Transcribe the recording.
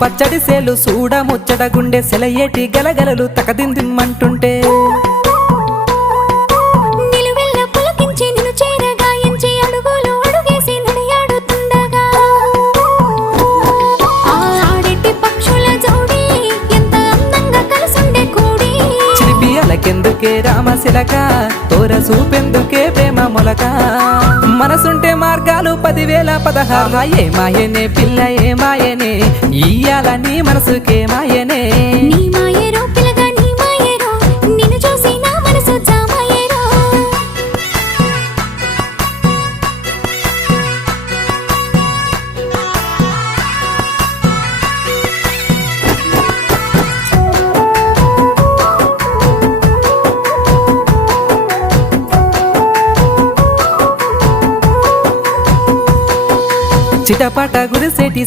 పచ్చడి సేలు సూడ ముచ్చట గుండె సెలయేటి గలగలలు తకదిందిమ్మంటుంటే నిలువెల్ల పులకించి నిన్ను చేరగాయించి అడుగులు అడుగేసి నడియాడుతుండగా ఆడెట్టి పక్షుల జోడి ఎంత అందంగా కలుసుండే కూడి చిలిపి అలకెందుకే రామశిలక తోర సూపెందుకే ప్రేమ మొలక మనసుంటే మార్గాలు 10,016 ఏ మాయనే పిల్ల ఏ మాయనే ఇయ్యాల నీ మనసుకే మాయనే నీ మాయేరో పిల్లగా నీ మాయేరో నిన్ను చూసి నా మనసు జామాయేరో చిటపట గురిసేటి